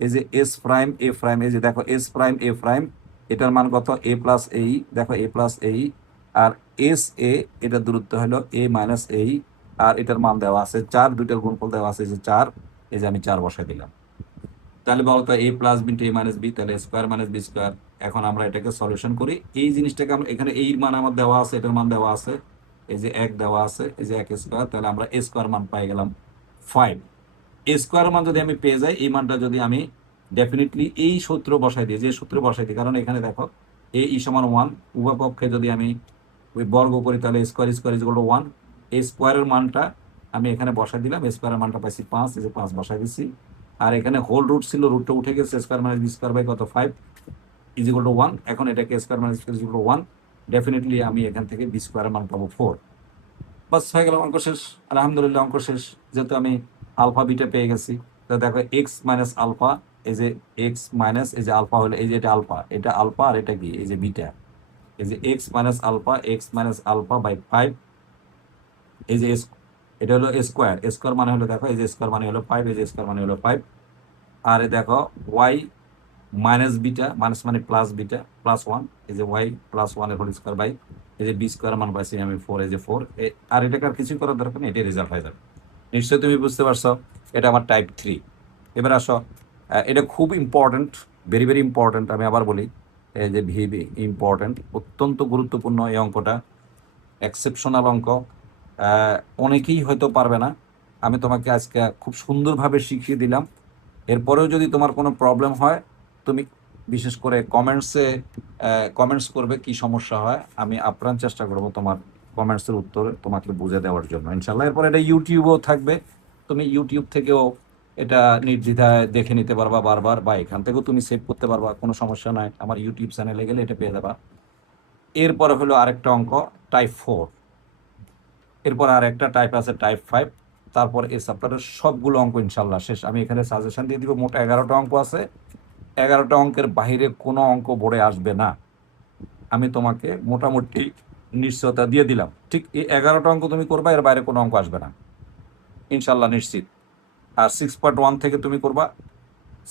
এই যে এস প্রাইম এ প্রাইম, এই যে দেখো এস প্রাইম এ প্রাইম, এটার মান কত? এ প্লাস এই, দেখো এ প্লাস এই। আর এস এ, এটার দূরত্ব হলো এ মাইনাস এই, আর এটার মান দেওয়া আছে 4, দুইটার গুণফল দেওয়া আছে যে 4, এই যে আমি 4 বসাই দিলাম। তাহলে বলতো এ plus B A minus B, তাহলে স্কোয়ার মাইনাস বি স্কোয়ার। এখন আমরা এটাকে সলিউশন করি। এই জিনিসটাকে আমরা এখানে এই মান আমার দেওয়া আছে, এটার মান দেওয়া আছে, এই যে 1 দেওয়া আছে, এই যে 1 স্কোয়ার, তাহলে আমরা এ স্কোয়ার মান পাই গেলাম 5। এ স্কোয়ার মান যদি আমি পেয়ে যাই, এই মানটা যদি আমি ডেফিনেটলি এই সূত্র বসাই দিই, যে সূত্র বসাই দিই, কারণ এখানে দেখো এ ই সমান 1, উভয় পক্ষে যদি আমি ওই বর্গ করি তাহলে square square is equal to 1। এই স্কোয়ারের মানটা আমি এখানে বসাই দিলাম, স্কোয়ারের মানটা পাইছি 5, এই যে 5 বসাই দিচ্ছি। আর এখানে হোল রুট ছিল, রুটটা উঠে গেছে, square minus b square by কত 5 ইজ ইকুয়াল টু 1। এখন এটাকে square minus square is equal to 1, definitely আমি এখান থেকে বি স্কোয়ারের মান পাবো 4। বাস হয়ে গেল, অঙ্ক শেষ। আলহামদুলিল্লাহ অঙ্ক শেষ, যেহেতু আমি আলফা বিটা পেয়ে গেছি। তো দেখো এক্স মাইনাস আলফা, এই যে এক্স মাইনাস এই যে আলফা হলো, এই যে এটা আলফা, এটা আলফা, আর এটা কি এই যে বিটা, এই যে এক্স মাইনাস আলফা বাই 5, এই যে এটা হলো স্কোয়ার, স্কোয়ার মানে হলো দেখো এই যে স্কোয়ার মানে হলো 5, এই যে স্কোয়ার মানে হলো 5। আর এই দেখো ওয়াই মাইনাস বিটা, মাইনাস মানে প্লাস বিটা প্লাস 1, এই যে ওয়াই প্লাস 1 এর হোল স্কোয়ার বাই এই যে বি স্কোয়ার মান পাইছি আমি 4, এই যে 4। আর এটাকে আর কিছুই করার দরকার নেই, এটাই রেজাল্ট হয়ে যাবে। নিশ্চয়ই তুমি বুঝতে পারছো, এটা আমার টাইপ 3। এবার আসো, এটা খুব ইম্পর্ট্যান্ট, ভেরি ভেরি ইম্পর্ট্যান্ট। আমি আবার বলি, এই যে ভেরি ইম্পর্ট্যান্ট, অত্যন্ত গুরুত্বপূর্ণ এই অঙ্কটা, এক্সেপশনাল অঙ্ক। অনেকেই হয়তো পারবে না, আমি তোমাকে আজকে খুব সুন্দরভাবে শিখিয়ে দিলাম। এরপরেও যদি তোমার কোনো প্রবলেম হয়, তুমি বিশেষ করে কমেন্টস করবে কি সমস্যা হয়, আমি আপ্রাণ চেষ্টা করব তোমার কমেন্টসের উত্তর তোমাকে বুঝে দেওয়ার জন্য ইনশাল্লাহ। এরপর এটা ইউটিউবেও থাকবে, তুমি ইউটিউব থেকেও এটা নির্দ্বিধায় দেখে নিতে পারবা বারবার, বা এখান থেকেও তুমি সেভ করতে পারবা, কোনো সমস্যা নাই। আমার ইউটিউব চ্যানেলে গেলে এটা পেয়ে যাবা। এরপরে হলো আরেকটা অঙ্ক টাইপ 4, এরপর আর একটা টাইপ আছে টাইপ 5। তারপর এই চ্যাপ্টারের সবগুলো অঙ্ক ইনশাল্লাহ শেষ। আমি এখানে সাজেশন দিয়ে দিব, মোট 11টা অঙ্ক আছে। 11টা অঙ্কের বাইরে কোনো অঙ্ক বোর্ডে আসবে না, আমি তোমাকে মোটামুটি নিশ্চয়তা দিয়ে দিলাম। ঠিক এই 11টা অঙ্ক তুমি করবা, এর বাইরে কোনো অঙ্ক আসবে না ইনশাল্লাহ, নিশ্চিত। আর 6.1 থেকে তুমি করবা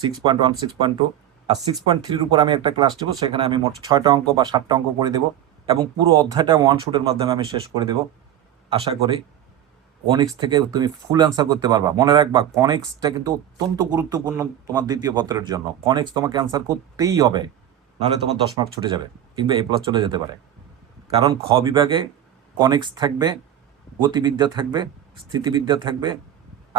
6.1, 6.2 আর 6.3-র উপর আমি একটা ক্লাস দেবো, সেখানে আমি মোট 6টা অঙ্ক বা 7টা অঙ্ক করে দেবো, এবং পুরো অধ্যায়টা ওয়ান শুটের মাধ্যমে আমি শেষ করে দেবো। আশা করি কনিক্স থেকে তুমি ফুল অ্যান্সার করতে পারবা। মনে রাখবা, কনিক্সটা কিন্তু অত্যন্ত গুরুত্বপূর্ণ তোমার দ্বিতীয় পত্রের জন্য। কনিক্স তোমাকে অ্যান্সার করতেই হবে, নাহলে তোমার 10 মার্ক ছুটে যাবে, কিংবা এ প্লাস চলে যেতে পারে। কারণ খ বিভাগে কনিক্স থাকবে, গতিবিদ্যা থাকবে, স্থিতিবিদ্যা থাকবে,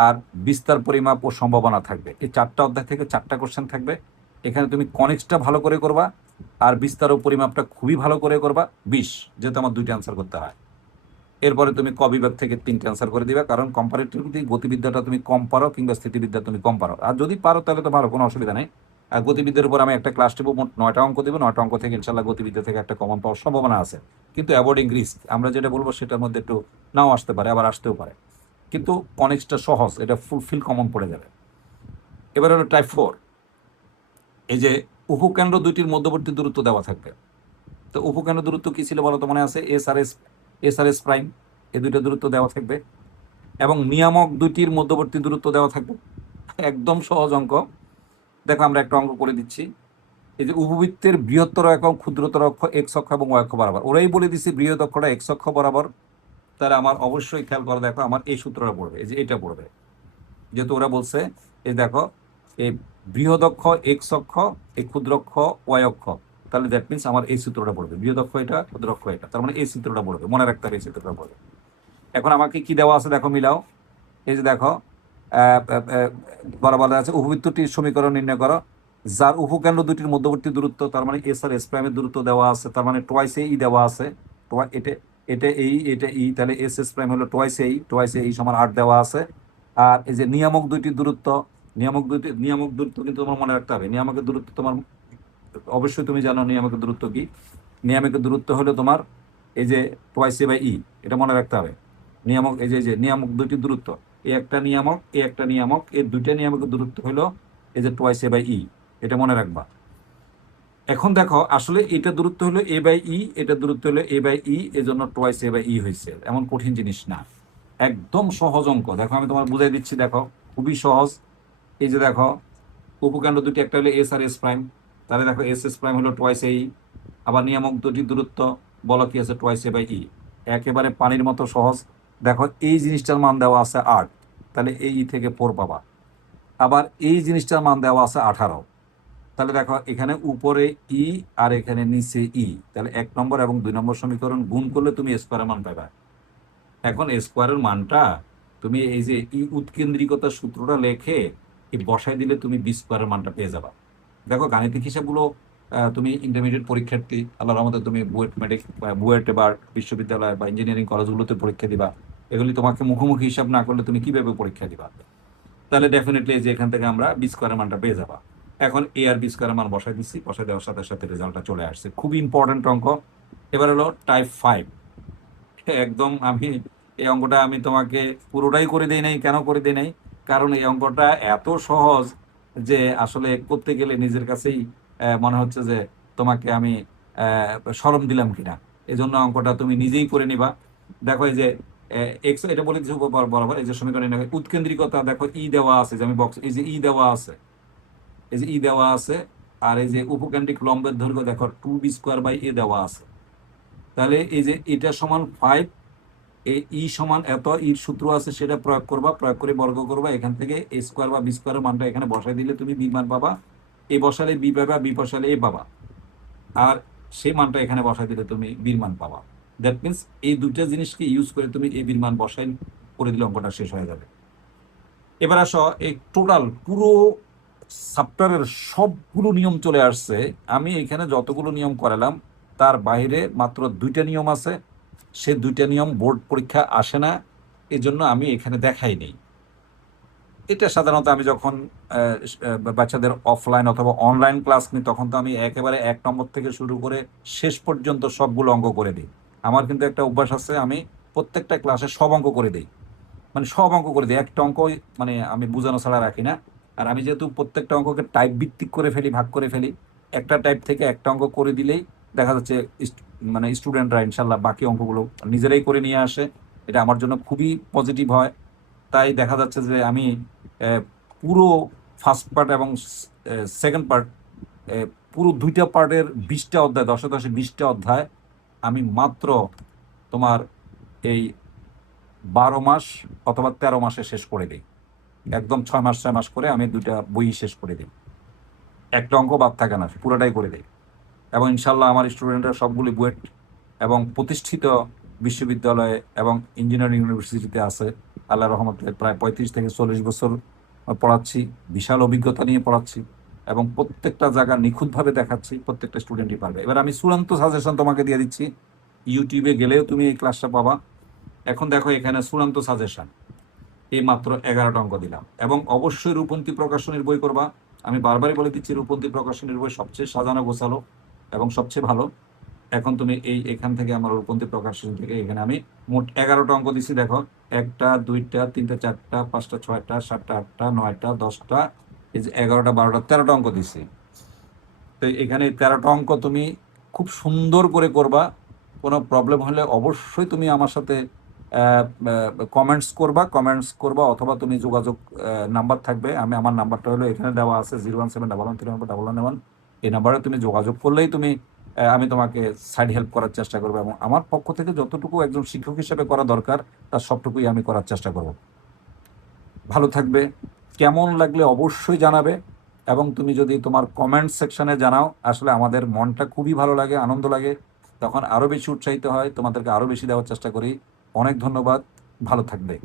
আর বিস্তার পরিমাপ ও সম্ভাবনা থাকবে। এই 4টা অধ্যায় থেকে 4টা কোশ্চেন থাকবে। এখানে তুমি কনিক্সটা ভালো করে করবা, আর বিস্তার ও পরিমাপটা খুবই ভালো করে করবা 20, যেহেতু আমার 2টা অ্যান্সার করতে হয়। এরপরে তুমি ক বিভাগ থেকে 3টে অ্যান্সার করে দিবে, কারণ কম্পারেটিভলি গতিবিদ্যাটা তুমি কম পারো, কিংবা স্থিতিবিদ্যা তুমি কম পারো। আর যদি পারো তাহলে তো পারো, কোনো অসুবিধা নেই। আর গতিবিদ্যার উপর আমি একটা ক্লাস দেবো, মোট 9টা অঙ্ক দেবো। 9টা অঙ্ক থেকে ইনশাল্লাহ গতিবিদ্যা থেকে একটা কমন পাওয়ার সম্ভাবনা আছে, কিন্তু অ্যাভয়েডিং রিস্ক, আমরা যেটা বলবো সেটার মধ্যে একটু নাও আসতে পারে, আবার আসতেও পারে। কিন্তু কনিক্সটা সহজ, এটা ফুলফিল কমন পড়ে যাবে। এবার হলো টাইপ 4। এই যে উপকেন্দ্র দুইটির মধ্যবর্তী দূরত্ব দেওয়া থাকবে। তো উপকেন্দ্র দূরত্ব কি ছিল বলো তো, মনে আছে? এস আর এস প্রাইম, এই দুইটা দূরত্ব দেওয়া থাকবে, এবং নিয়ামক দুইটির মধ্যবর্তী দূরত্ব দেওয়া থাকবে। একদম সহজ অঙ্ক। দেখো আমরা একটা অঙ্ক করে দিচ্ছি। এই যে উপবৃত্তের বৃহত্তর একক ক্ষুদ্রতর অক্ষ এক্স অক্ষ এবং ওয়াই অক্ষ বরাবর, ওরাই বলে দিচ্ছে বৃহৎ অক্ষটা এক্স অক্ষ বরাবর, তাহলে আমার অবশ্যই খেয়াল করে দেখো আমার এই সূত্রটা পড়বে, এই যে এটা পড়বে, যেহেতু ওরা বলছে এই দেখো এই বৃহদক্ষ এক্স অক্ষ, এই ক্ষুদ্রক্ষ ওয়াই অক্ষ, তাহলে দ্যাট মিনস আমার এই সূত্রটা পড়বে, বৃহদক্ষ এটা ক্ষুদ্রক্ষ এটা, তার মানে এই সূত্রটা পড়বে, মনে রাখতে হবে এই সূত্রটা পড়বে। এখন আমাকে কি দেওয়া আছে দেখো, মিলাও। এই যে দেখো বলা আছে উপবৃত্তটির সমীকরণ নির্ণয় করো, যার উপকেন্দ্র দুটির মধ্যবর্তী দূরত্ব, তার মানে এস আর এস প্রাইমের দূরত্ব দেওয়া আছে, তার মানে টোয়াইস এই দেওয়া আছে, এটা এটা এই এটা ই, তাহলে এস এস প্রাইম হলো টোয়াইস এই সমান 8 দেওয়া আছে। আর এই যে নিয়ামক দুইটির দূরত্ব, নিয়ামক দূরত্ব কিন্তু তোমার মনে রাখতে হবে, নিয়ামকের দূরত্ব তোমার অবশ্যই তুমি জানো নিয়ামকের দূরত্ব কি। নিয়ামকের দূরত্ব হলো তোমার এই যে টোয়াইস এ বাই ই, এটা মনে রাখতে হবে। নিয়ামক এই যে নিয়ামক দুইটির দূরত্ব, এই একটা নিয়ামক এই একটা নিয়ামক, এই দুইটা নিয়ামকের দূরত্ব হলো এই যে টোয়াইস এ বাই ই, এটা মনে রাখবা। এখন দেখো আসলে এটা দূরত্ব হলো এ বাই ই, এটা দূরত্ব হলো এ বাই ই, এজন্য টোয়াইস এ বাই ই হয়েছে, এমন কঠিন জিনিস না, একদম সহজ অঙ্ক। দেখো আমি তোমার বুঝাই দিচ্ছি, দেখো খুবই সহজ। এই যে দেখো উপকেন্দ্র দুটি, একটা হলো এস আর এস প্রাইম, তাহলে দেখো এস এস প্রাইম হলো টোয়াইস এ ই, আবার নিয়ামক দুটির দূরত্ব বলো কি আছে টোয়াইস এ বাই ই, একেবারে পানির মতো সহজ। দেখো এই জিনিসটার মান দেওয়া আছে 8, তাহলে এই ই থেকে 4 পাবা। আবার এই জিনিসটার মান দেওয়া আছে 18, তাহলে দেখো এখানে উপরে ই আর এখানে নিচে ই, তাহলে 1 নম্বর এবং 2 নম্বর সমীকরণ গুণ করলে তুমি স্কোয়ারের মান পাবা। এখন স্কোয়ারের মানটা তুমি এই যে ই উৎকেন্দ্রিকতার সূত্রটা লেখে এই বসাই দিলে তুমি বি স্কোয়ারের মানটা পেয়ে যাবা। দেখো গাণিতিক হিসাবগুলো তুমি ইন্টারমিডিয়েট পরীক্ষার্থী, আল্লাহর রহমতে তুমি বুয়েট বা বিশ্ববিদ্যালয় বা ইঞ্জিনিয়ারিং কলেজগুলোতে পরীক্ষা দিবা, এগুলি তোমাকে মুখোমুখি হিসাব না করলে তুমি কিভাবে পরীক্ষা দিবা? তাহলে ডেফিনেটলি যে এখান থেকে আমরা বি স্কোয়ারের মানটা পেয়ে যাবা। এখন এ আর বি স্কোয়ারের মান বসাই দিচ্ছি, বসাই দেওয়ার সাথে সাথে রেজাল্টটা চলে আসছে, খুবই ইম্পর্টেন্ট অঙ্ক। এবার হলো টাইপ 5, একদম আমি এই অঙ্কটা আমি তোমাকে পুরোটাই করে দেই নাই, কেন করে দেই নাই, কারণ এই অঙ্কটা এত সহজ যে আসলে করতে গেলে নিজের কাছেই মনে হচ্ছে যে তোমাকে আমি শরম দিলাম কিনা, এই জন্য অঙ্কটা তুমি নিজেই করে নিবা। দেখো এই যে এক্স, এটা বলে দিচ্ছি বরাবর, এই যে সমীকরণ উৎকেন্দ্রিকতা দেখো ই দেওয়া আছে, যে আমি বক্স এই যে ই দেওয়া আছে, এই যে ই দেওয়া আছে, আর এই যে উপকেন্দ্রিক লম্বের দৈর্ঘ্য দেখো 2b স্কোয়ার বাই এ দেওয়া আছে, তাহলে এই যে এটা সমান 5, এই ই সমান এত, ইর সূত্র আছে সেটা প্রয়োগ করবা, প্রয়োগ করে বর্গ করবা, এখান থেকে এ স্কোয়ার বা বি স্কোয়ারের মানটা এখানে বসাই দিলে তুমি বি মান পাবা, এ বসালে বি পাবা, বি বসালে এ পাবা, আর সেই মানটা এখানে বসাই দিলে তুমি বির মান পাবা। দ্যাট মিনস এই দুইটা জিনিসকে ইউজ করে তুমি এ বির মান বসাই করে দিলে অঙ্কটা শেষ হয়ে যাবে। এবার আসো এই টোটাল পুরো চ্যাপ্টারের সবগুলো নিয়ম চলে আসছে, আমি এখানে যতগুলো নিয়ম করালাম তার বাইরে মাত্র 2টা নিয়ম আছে, সে 2টা নিয়ম বোর্ড পরীক্ষা আসে না, এজন্য আমি এখানে দেখাই নেই। এটা সাধারণত আমি যখন বাচ্চাদের অফলাইন অথবা অনলাইন ক্লাস নিই তখন তো আমি একেবারে 1 নম্বর থেকে শুরু করে শেষ পর্যন্ত সবগুলো অঙ্ক করে দিই। আমার কিন্তু একটা অভ্যাস আছে, আমি প্রত্যেকটা ক্লাসে সব অঙ্ক করে দিই, মানে সব অঙ্ক করে দিই, একটা অঙ্ক মানে আমি বোঝানো ছাড়া রাখি না। আর আমি যেহেতু প্রত্যেকটা অঙ্ককে টাইপ ভিত্তিক করে ফেলি, ভাগ করে ফেলি, একটা টাইপ থেকে একটা অঙ্ক করে দিলেই দেখা যাচ্ছে মানে স্টুডেন্টরা ইনশাল্লাহ বাকি অঙ্কগুলো নিজেরাই করে নিয়ে আসে, এটা আমার জন্য খুবই পজিটিভ হয়। তাই দেখা যাচ্ছে যে আমি পুরো ফার্স্ট পার্ট এবং সেকেন্ড পার্ট, পুরো 2টা পার্টের 20টা অধ্যায়, 10-এ 10-এ 20টা অধ্যায় আমি মাত্র তোমার এই 12 মাস অথবা 13 মাসে শেষ করে দিই, একদম 6 মাস 6 মাস করে আমি 2টা বই শেষ করে দিই, একটা অঙ্ক বাদ থাকে না, পুরোটাই করে দিই। এবং ইনশাল্লাহ আমার স্টুডেন্টরা সবগুলি বুয়েট এবং প্রতিষ্ঠিত বিশ্ববিদ্যালয়ে এবং ইঞ্জিনিয়ারিং ইউনিভার্সিটিতে আছে, আল্লাহ রহমতে প্রায় 35 থেকে 40 বছর পড়াচ্ছি, বিশাল অভিজ্ঞতা নিয়ে পড়াচ্ছি এবং প্রত্যেকটা জায়গা নিখুঁতভাবে দেখাচ্ছি, প্রত্যেকটা স্টুডেন্টই পারবে। এবার আমি চূড়ান্ত সাজেশন তোমাকে দিয়ে দিচ্ছি, ইউটিউবে গেলেও তুমি এই ক্লাসটা পাবা। এখন দেখো এখানে চূড়ান্ত সাজেশন, এই মাত্র 11টা অঙ্ক দিলাম, এবং অবশ্যই রূপন্তী প্রকাশনীর বই করবা। আমি বারবারই বলে দিচ্ছি রূপন্তী প্রকাশনীর বই সবচেয়ে সাজানো গোছালো এবং সবচেয়ে ভালো। এখন তুমি এখান থেকে আমার রূপন্তী প্রকাশনী থেকে এখানে আমি মোট 11টা অঙ্ক দিচ্ছি, দেখো 1টা 2টা 3টা 4টা 5টা 6টা 7টা 8টা 9টা 10টা, এই যে 11টা 12টা 13টা অঙ্ক দিচ্ছি। তো এখানে 13টা অঙ্ক তুমি খুব সুন্দর করে করবা, কোনো প্রবলেম হলে অবশ্যই তুমি আমার সাথে কমেন্টস করবা অথবা তুমি যোগাযোগ নাম্বার থাকবে, আমার নাম্বারটা হলো এখানে দেওয়া আছে 017113111, এই নাম্বারে তুমি যোগাযোগ করলেই তুমি আমি তোমাকে সাইড হেল্প করার চেষ্টা করবো এবং আমার পক্ষ থেকে যতটুকু একজন শিক্ষক হিসেবে করা দরকার তার সবটুকুই আমি করার চেষ্টা করব। ভালো থাকবে। কেমন লাগলে অবশ্যই জানাবে এবং তুমি যদি তোমার কমেন্ট সেকশনে জানাও, আসলে আমাদের মনটা খুবই ভালো লাগে, আনন্দ লাগে, তখন আরও বেশি উৎসাহিত হয়, তোমাদেরকে আরও বেশি দেওয়ার চেষ্টা করি। অনেক ধন্যবাদ, ভালো থাকবে।